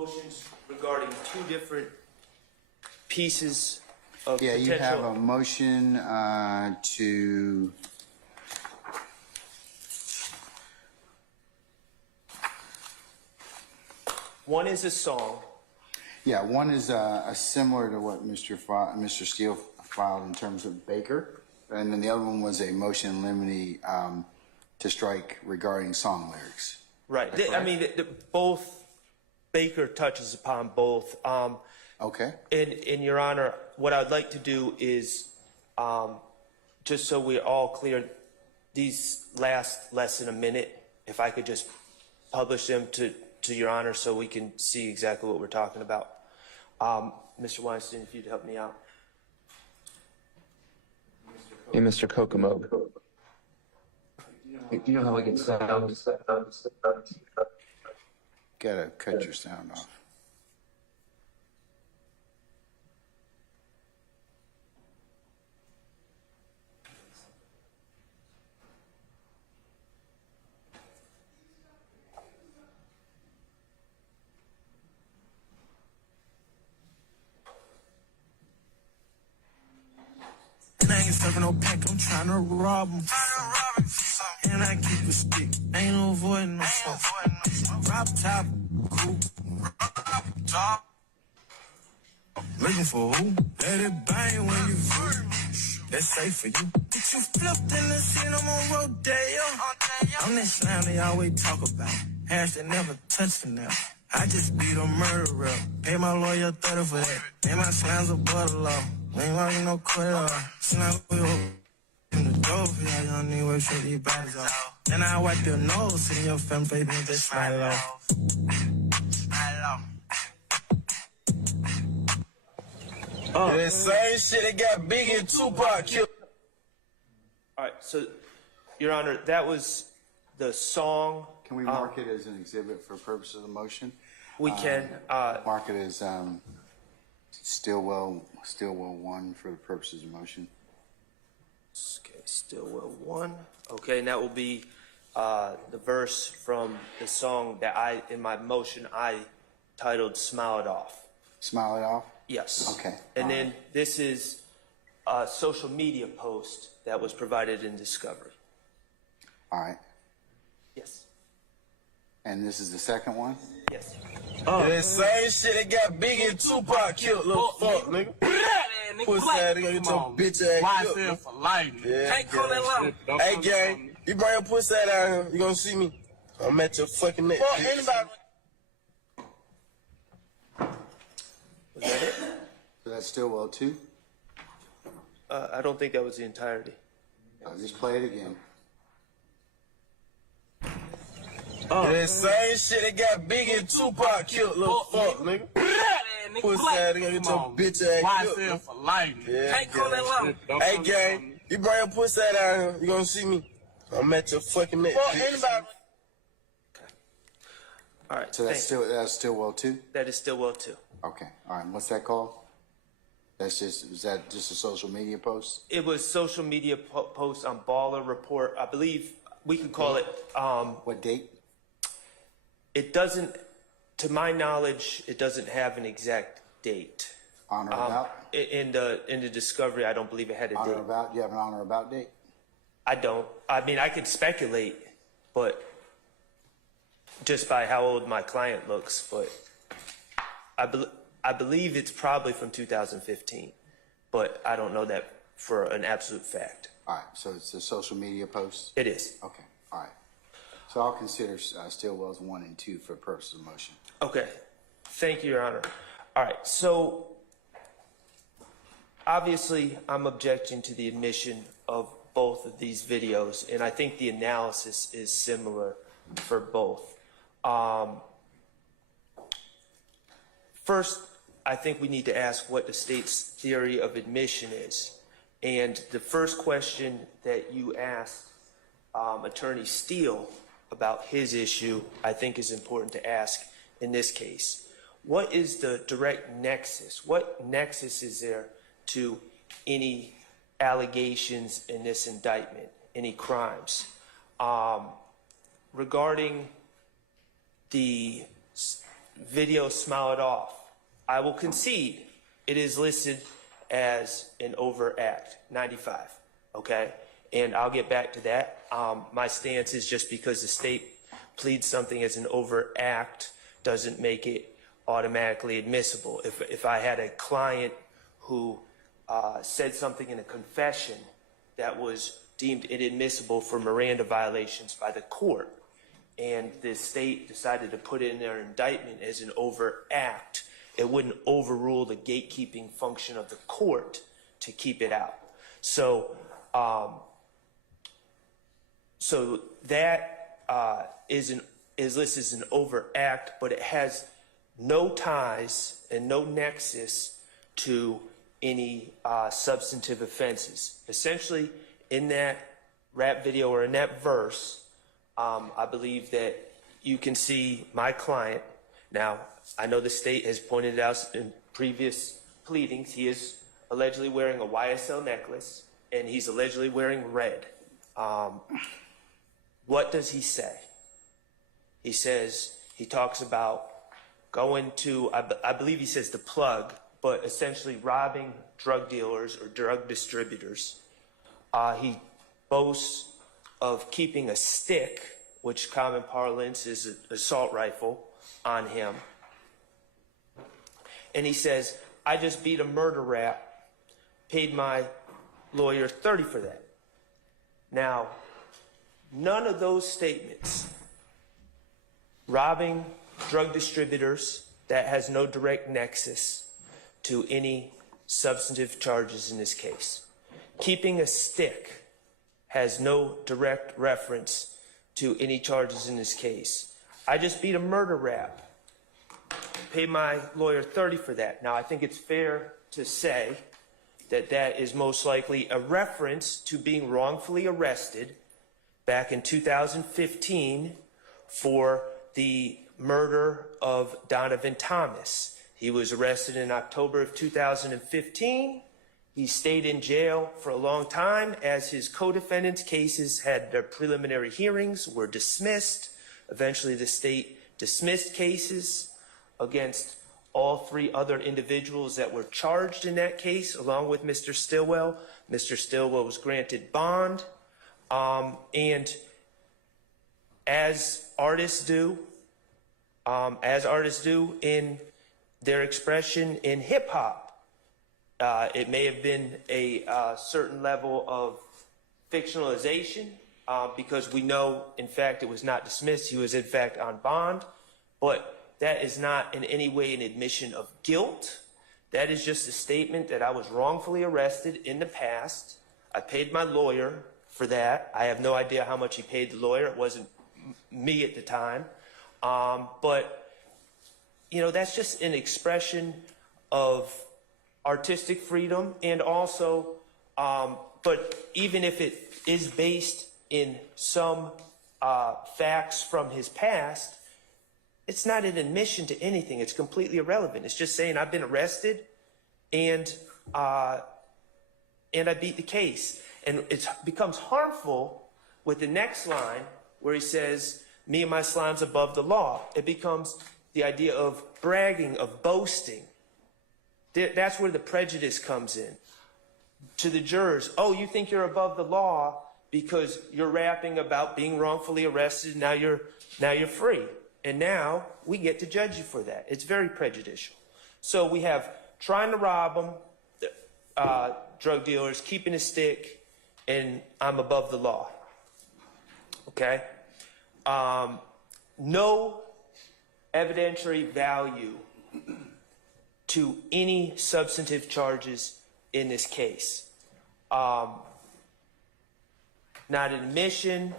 motions regarding two different pieces of Yeah, potential. you have a motion to One is a song. yeah, one is similar to what Mr. Steele filed in terms of Baker, and then the other one was a motion in limine to strike regarding song lyrics. Right. I mean, both, Baker touches upon both. Okay. In Your Honor, what I'd like to do is, just so we're all clear, these last less than a minute, if I could just publish them to Your Honor so we can see exactly what we're talking about. Mr. Weinstein, if you'd help me out. Hey, Mr. Kokomo. You know how I get sound? Gotta cut your sound off. I ain't stuck in no pack, I'm tryna rob him. And I keep a stick, ain't no avoiding no smoke. Drop top, cool. Top. Looking for who? Let it bang when you free. That's safe for you. Bitch, you flipped in the scene, I'm on rodeo. I'm that slime they always talk about. Hash that never touched the nail. I just beat a murderer. Pay my lawyer 30 for that. Pay my slimes a butter law. We ain't walking no quarter. Slime we open the door for y'all young niggas. Work sure these bodies off. Then I wipe your nose, sit in your family, baby, and just slide it off. Slide it off. That same shit that got Biggie and Tupac killed. All right, so, Your Honor, that was the song. Can we mark it as an exhibit for purpose of the motion? We can. Mark it as Stillwell 1 for the purposes of motion. Okay, Stillwell 1. Okay, and that will be the verse from the song that in my motion, I titled Smile It Off. Smile it off? Yes. Okay. And then this is a social media post that was provided in discovery. All right. Yes. And this is the second one? Yes. That same shit that got Biggie and Tupac killed, little fuck, nigga. Pussy ass nigga, get your bitch ass killed. YSL for life. Yeah, Can't call that loud. Hey, gang, you bring your pussy ass down here, you gonna see me. I'm at your fucking neck. Fuck anybody. Was that it? So that's Stillwell 2? I don't think that was the entirety. I'll just play it again. That same shit that got Biggie and Tupac killed, little fuck, nigga. Pussy ass nigga, get your bitch ass killed. YSL for life. Yeah, Can't call that loud. Hey, gang, you bring your pussy ass down here, you gonna see me. I'm at your fucking neck. Fuck anybody. All right. So that's Stillwell 2? That is Stillwell 2. Okay. All right. What's that called? Is that just a social media post? It was social media post on Baller Report. I believe we could call it. What date? It doesn't, to my knowledge, it doesn't have an exact date. On or about? In the discovery, I don't believe it had a On date. or about? Do you have an on or about date? I don't. I mean, I could speculate, but just by how old my client looks, but I believe it's probably from 2015, but I don't know that for an absolute fact. All right. So it's a social media post? It is. Okay. All right. So I'll consider Stillwell's 1 and 2 for purpose of motion. Okay. Thank you, Your Honor. All right. So obviously, I'm objecting to the admission of both of these videos, and I think the analysis is similar for both. First, I think we need to ask what the state's theory of admission is. And the first question that you asked Attorney Steele about his issue, I think is important to ask in this case. What is the direct nexus? What nexus is there to any allegations in this indictment, any crimes? Regarding the video Smile It Off, I will concede it is listed as an overt act, 95, okay? And I'll get back to that. My stance is just because the state pleads something as an overt act doesn't make it automatically admissible. If I had a client who said something in a confession that was deemed inadmissible for Miranda violations by the court, and the state decided to put in their indictment as an overt act, it wouldn't overrule the gatekeeping function of the court to keep it out. So, so that is listed as an overt act, but it has no ties and no nexus to any substantive offenses. Essentially, in that rap video or in that verse, I believe that you can see my client. Now, I know the state has pointed out in previous pleadings, he is allegedly wearing a YSL necklace, and he's allegedly wearing red. What does he say? He says, he talks about going to, I believe he says the plug, but essentially robbing drug dealers or drug distributors. He boasts of keeping a stick, which common parlance is an assault rifle, on him. And he says, I just beat a murder rap, paid my lawyer $30 for that. Now, none of those statements, robbing drug distributors, that has no direct nexus to any substantive charges in this case. Keeping a stick has no direct reference to any charges in this case. I just beat a murder rap, paid my lawyer $30 for that. Now, I think it's fair to say that that is most likely a reference to being wrongfully arrested back in 2015 for the murder of Donovan Thomas. He was arrested in October of 2015. He stayed in jail for a long time as his co-defendants' cases had their preliminary hearings, were dismissed. Eventually, the state dismissed cases against all three other individuals that were charged in that case, along with Mr. Stillwell. Mr. Stillwell was granted bond. And as artists do in their expression in hip hop, it may have been a certain level of fictionalization because we know, in fact, it was not dismissed. He was, in fact, on bond. But that is not in any way an admission of guilt. That is just a statement that I was wrongfully arrested in the past. I paid my lawyer for that. I have no idea how much he paid the lawyer. It wasn't me at the time. But, you know, that's just an expression of artistic freedom, and also, but even if it is based in some facts from his past, it's not an admission to anything. It's completely irrelevant. It's just saying I've been arrested and I beat the case. And it becomes harmful with the next line where he says, me and my slime's above the law. It becomes the idea of bragging, of boasting. That's where the prejudice comes in. To the jurors, oh, you think you're above the law because you're rapping about being wrongfully arrested, now you're free. And now we get to judge you for that. It's very prejudicial. So we have trying to rob them, drug dealers, keeping a stick, and I'm above the law. Okay? No evidentiary value to any substantive charges in this case. Not an admission,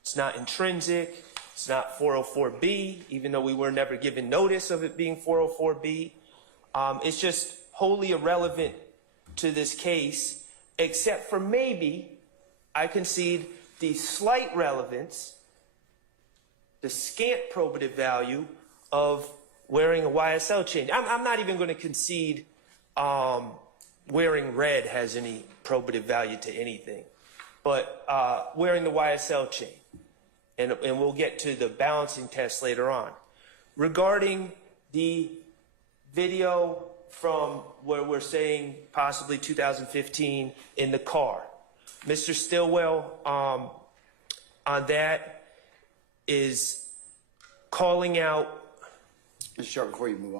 it's not intrinsic, it's not 404B, even though we were never given notice of it being 404B. It's just wholly irrelevant to this case, except for maybe, I concede, the slight relevance, the scant probative value of wearing a YSL chain. I'm not even going to concede wearing red has any probative value to anything. But wearing the YSL chain, and we'll get to the balancing test later on. Regarding The video from where we're saying possibly 2015 in the car. Mr. Stillwell, on that is calling out. Mr. Sharp, before you move on.